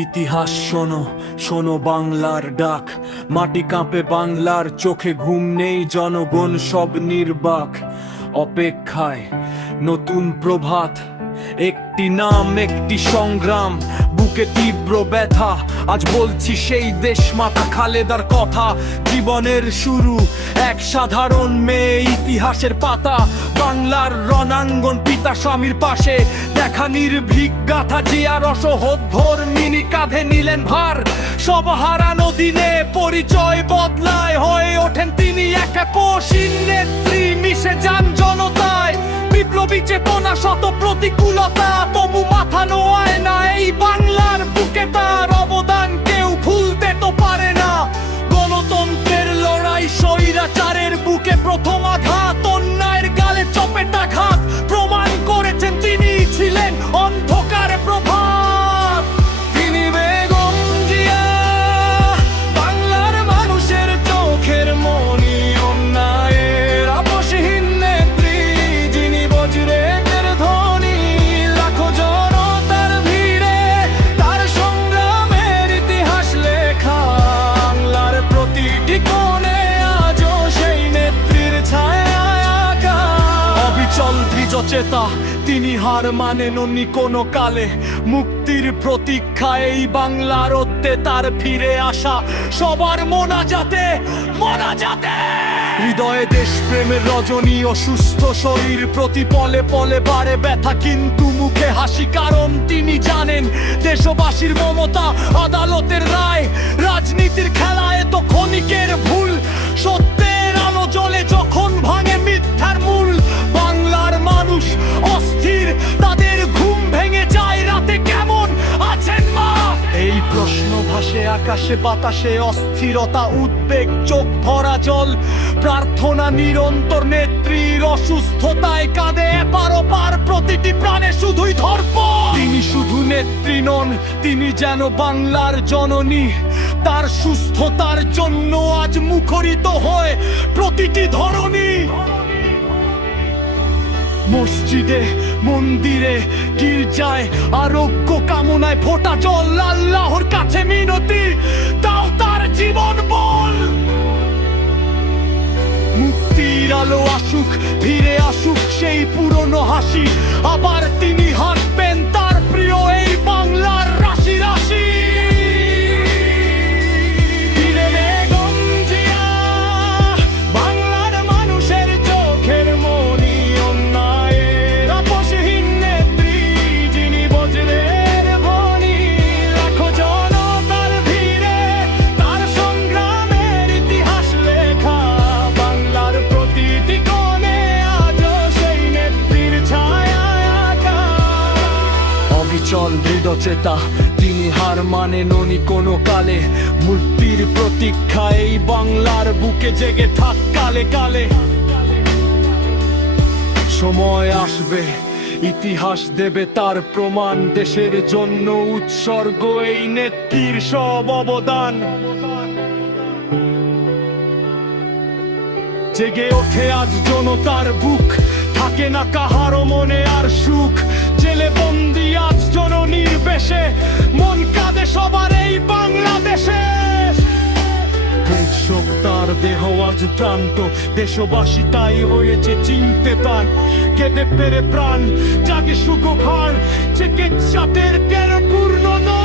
ইতিহাস শোনো শোনো বাংলার ডাক। মাটি কাঁপে বাংলার চোখে, ঘুম নেই জনগণ সব নির্বাক। অপেক্ষায় নতুন প্রভাত, একটি নাম, একটি সংগ্রাম। বুকে তীব্র ব্যথা। আজ বলছি সেই দেশ মাতা খালেদার কথা। জীবনের শুরু এক সাধারণ মেয়ে ইতিহাসের পাতা। বাংলার রণাঙ্গন পিতা স্বামীর পাশে। দেখা নির্ভীক গাথা জিয়ার অসহোদ্ধর মিনি কাঁধে নিলেন ভার। সব হারানো দিনে পরিচয় বদলায় হয়ে ওঠেন তিনি একা। পোষীর নেত্রী মিশে যান বিপ্লবী চেতনা শত প্রতিকূলতা তবু মাথা নোয়ায় না এই বাংলার বুকে তার অবদান। অবিচল দৃঢ়চেতা তিনি হার মানেননি কোনো কালে। মুক্তির প্রতীক্ষা এই বাংলার অত্যে তার ফিরে আসা। সবার মোনা যাতে মোনা যাতে! হৃদয়ে দেশ প্রেমের রজনী অসুস্থ শরীর প্রতি পলে পলে বাড়ে ব্যথা, কিন্তু মুখে হাসি, কারণ তিনি জানেন দেশবাসীর মমতা আদালতের রায়। রাজনীতির খেলায় তো ক্ষণিকের প্রশ্ন ভাসে, আকাশে, বাতাসে, অস্থিরতা, উদ্বেগ, চোখ ভরা জল, প্রার্থনা নিরন্তর, নেত্রীর অসুস্থতায় কাঁদে এপার ওপার, প্রতিটি প্রাণে শুধুই ধর্প তিনি শুধু নেত্রী নন, তিনি যেন বাংলার জননী। তার সুস্থতার জন্য আজ মুখরিত হয় প্রতিটি ধরনী মসজিদে, মন্দিরে, গির্জায়, আরোগ্য কামনায় ফোটা জল আল্লাহর কাছে মিনতি। তাও তার জীবন বল। মুক্তির আলো আসুক, ফিরে আসুক সেই পুরনো হাসি। আবার তিনি হাঁটবেন অবিচল দৃঢ়চেতা। তিনি হার মানে ননি কোনো কালে। মূর্তির প্রতীক্ষা এই বাংলার বুকে জেগে থাক কালে কালে। সময় আসবে, ইতিহাস দেবে তার প্রমাণ। দেশের জন্য উৎসর্গ এই নেত্রীর সব অবদান। জেগে ওঠে আজ জনতার বুক। থাকে না কাহারও মনে আর সুখ। আজ জননীর বেশে, মন কাঁদে সবার এই বাংলাদেশে। তার দেহ আজ প্রান্ত দেশবাসী তাই হয়েছে চিনতে তার কেঁদে পেরে প্রাণ, জাগে সুখ ভার চিকিৎসাদের কেন পূর্ণ নয়।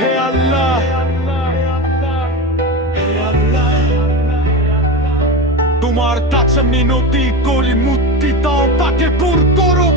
হে আল্লাহ। তোমার কাছে মিনতি করি মুক্তি দাও তাকে পুর করো।